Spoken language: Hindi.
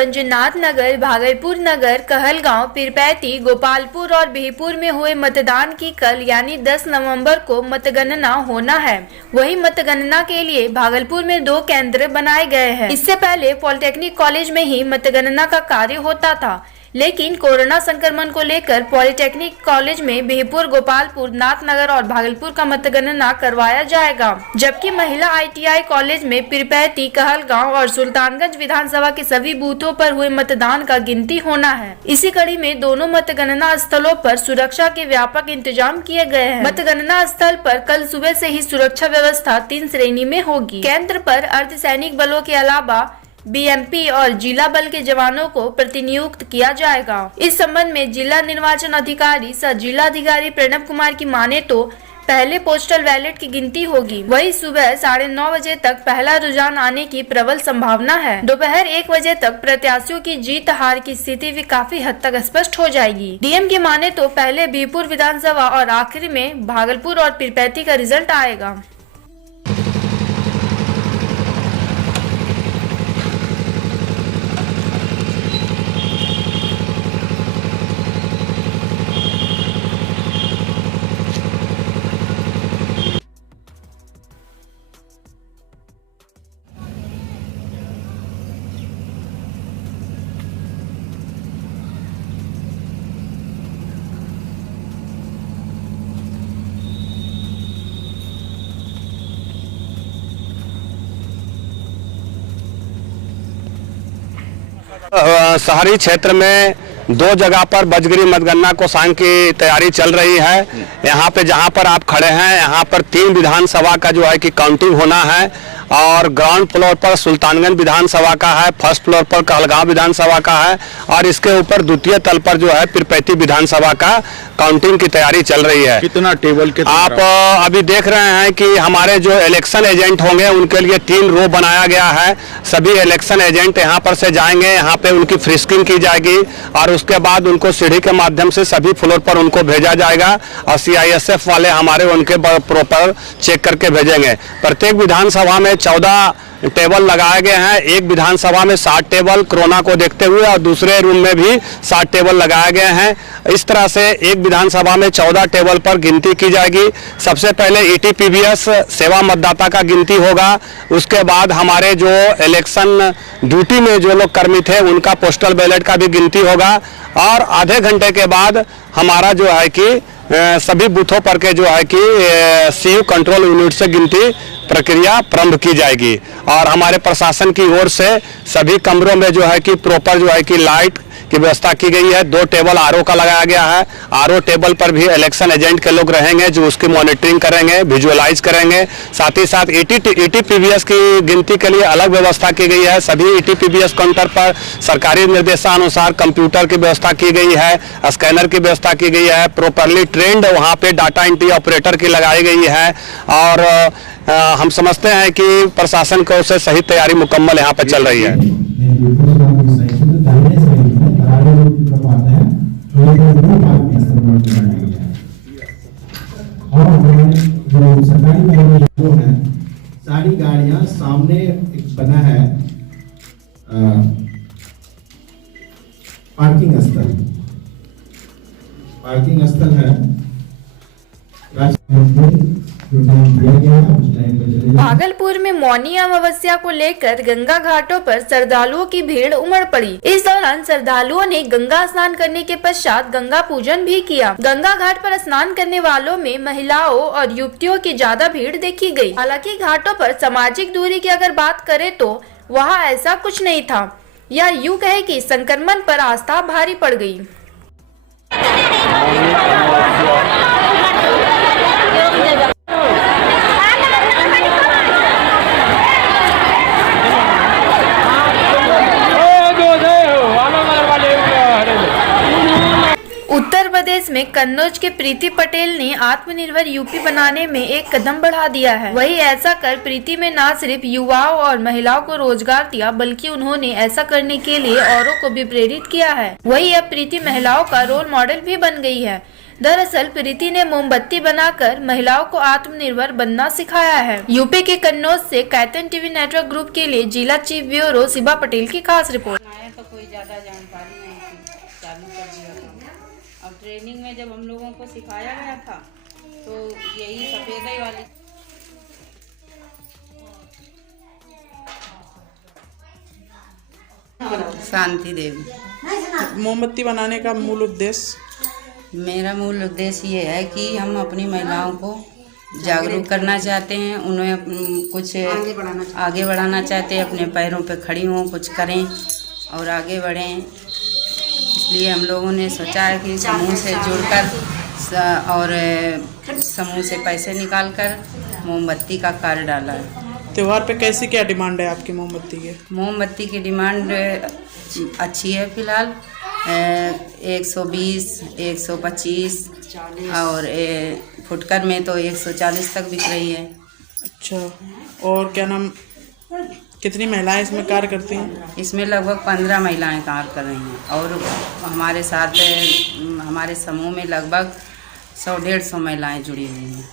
गोपालगंज, नाथनगर, भागलपुर नगर, कहलगांव, पीरपैती, गोपालपुर और बिहपुर में हुए मतदान की कल यानी 10 नवंबर को मतगणना होना है। वही मतगणना के लिए भागलपुर में 2 केंद्र बनाए गए हैं। इससे पहले पॉलिटेक्निक कॉलेज में ही मतगणना का कार्य होता था, लेकिन कोरोना संक्रमण को लेकर पॉलिटेक्निक कॉलेज में बिहपुर, गोपालपुर, नाथनगर और भागलपुर का मतगणना करवाया जाएगा, जबकि महिला ITI कॉलेज में पीरपैती, कहलगांव और सुल्तानगंज विधानसभा के सभी बूथों पर हुए मतदान का गिनती होना है। इसी कड़ी में दोनों मतगणना स्थलों पर सुरक्षा के व्यापक इंतजाम किए गए हैं। मतगणना स्थल पर कल सुबह से ही सुरक्षा व्यवस्था 3 श्रेणी में होगी। केंद्र पर अर्धसैनिक बलों के अलावा BMP और जिला बल के जवानों को प्रतिनियुक्त किया जाएगा। इस संबंध में जिला निर्वाचन अधिकारी सह जिलाधिकारी प्रणव कुमार की माने तो पहले पोस्टल बैलेट की गिनती होगी। वही सुबह 9:30 बजे तक पहला रुझान आने की प्रबल संभावना है। दोपहर 1 बजे तक प्रत्याशियों की जीत हार की स्थिति भी काफी हद तक स्पष्ट हो जाएगी। DM की माने तो पहले बिहपुर विधानसभा और आखिरी में भागलपुर और पीरपैती का रिजल्ट आएगा। शहरी क्षेत्र में 2 जगह पर बजगरी मतगणना कोषांग की तैयारी चल रही है। यहाँ पे जहाँ पर आप खड़े हैं, यहाँ पर 3 विधानसभा का जो है कि काउंटिंग होना है और ग्राउंड फ्लोर पर सुल्तानगंज विधानसभा का है, फर्स्ट फ्लोर पर कहलगांव विधानसभा का है और इसके ऊपर द्वितीय तल पर जो है पीरपैती विधानसभा का काउंटिंग की तैयारी चल रही है। कितना टेबल के आप अभी देख रहे हैं कि हमारे जो इलेक्शन एजेंट होंगे उनके लिए 3 रो बनाया गया है। सभी इलेक्शन एजेंट यहाँ पर से जाएंगे, यहाँ पे उनकी फ्रिस्किंग की जाएगी और उसके बाद उनको सीढ़ी के माध्यम से सभी फ्लोर पर उनको भेजा जाएगा और CISF वाले हमारे उनके प्रॉपर चेक करके भेजेंगे। प्रत्येक विधानसभा में 14 टेबल लगाए गए हैं। एक विधानसभा में 60 टेबल कोरोना को देखते हुए और दूसरे रूम में भी 60 टेबल लगाए गए हैं। इस तरह से एक विधानसभा में 14 टेबल पर गिनती की जाएगी। सबसे पहले ETPBS सेवा मतदाता का गिनती होगा। उसके बाद हमारे जो इलेक्शन ड्यूटी में जो लोग कर्मी थे उनका पोस्टल बैलेट का भी गिनती होगा और आधे घंटे के बाद हमारा जो है कि सभी बूथों पर के जो है कि CU कंट्रोल यूनिट से गिनती प्रक्रिया प्रारंभ की जाएगी और हमारे प्रशासन की ओर से सभी कमरों में जो है कि प्रॉपर जो है कि लाइट की व्यवस्था की गई है। 2 टेबल RO का लगाया गया है। RO टेबल पर भी इलेक्शन एजेंट के लोग रहेंगे जो उसकी मॉनिटरिंग करेंगे, विजुअलाइज करेंगे। साथ ही साथ ETPBS की गिनती के लिए अलग व्यवस्था की गई है। सभी ETPBS काउंटर पर सरकारी निर्देशानुसार कंप्यूटर की व्यवस्था की गई है, स्कैनर की व्यवस्था की गई है, प्रॉपरली ट्रेंड वहाँ पे डाटा एंट्री ऑपरेटर की लगाई गई है और हम समझते हैं कि प्रशासन को से सही तैयारी मुकम्मल यहाँ पर चल रही है। सारी गाड़ियां सामने एक बना है पार्किंग स्थल है। भागलपुर में मौनी अमावस्या को लेकर गंगा घाटों पर श्रद्धालुओं की भीड़ उमड़ पड़ी। इस दौरान श्रद्धालुओं ने गंगा स्नान करने के पश्चात गंगा पूजन भी किया। गंगा घाट पर स्नान करने वालों में महिलाओं और युवतियों की ज्यादा भीड़ देखी गई। हालांकि घाटों पर सामाजिक दूरी की अगर बात करें तो वहाँ ऐसा कुछ नहीं था, या यूँ कहे कि संक्रमण पर आस्था भारी पड़ गई। उत्तर प्रदेश में कन्नौज के प्रीति पटेल ने आत्मनिर्भर यूपी बनाने में एक कदम बढ़ा दिया है। वही ऐसा कर प्रीति में न सिर्फ युवाओं और महिलाओं को रोजगार दिया, बल्कि उन्होंने ऐसा करने के लिए औरों को भी प्रेरित किया है। वही अब प्रीति महिलाओं का रोल मॉडल भी बन गई है। दरअसल प्रीति ने मोमबत्ती बनाकर महिलाओं को आत्मनिर्भर बनना सिखाया है। यूपी के कन्नौज से कैथन टीवी नेटवर्क ग्रुप के लिए जिला चीफ ब्यूरो शिबा पटेल की खास रिपोर्ट। कोई ज़्यादा जानकारी नहीं थी, चालू कर दिया था। और ट्रेनिंग में जब हम लोगों को सिखाया गया था तो यही सफ़ेदई वाली शांति देवी। मोमबत्ती बनाने का मूल उद्देश्य? मेरा मूल उद्देश्य ये है कि हम अपनी महिलाओं को जागरूक करना चाहते हैं, उन्हें कुछ आगे बढ़ाना चाहते हैं, अपने पैरों पे खड़ी हों, कुछ करें और आगे बढ़ें। इसलिए हम लोगों ने सोचा है कि समूह से जुड़कर और समूह से पैसे निकालकर मोमबत्ती का कार्य डाला है। त्योहार पे कैसी क्या डिमांड है आपकी मोमबत्ती के? मोमबत्ती की डिमांड अच्छी है फिलहाल, 120, 125 और फुटकर में तो 140 तक बिक रही है। अच्छा, और क्या नाम, कितनी महिलाएं इसमें कार्य करती हैं? इसमें लगभग 15 महिलाएं कार्य कर रही हैं और हमारे साथ हमारे समूह में लगभग 100-150 महिलाएं जुड़ी हुई हैं।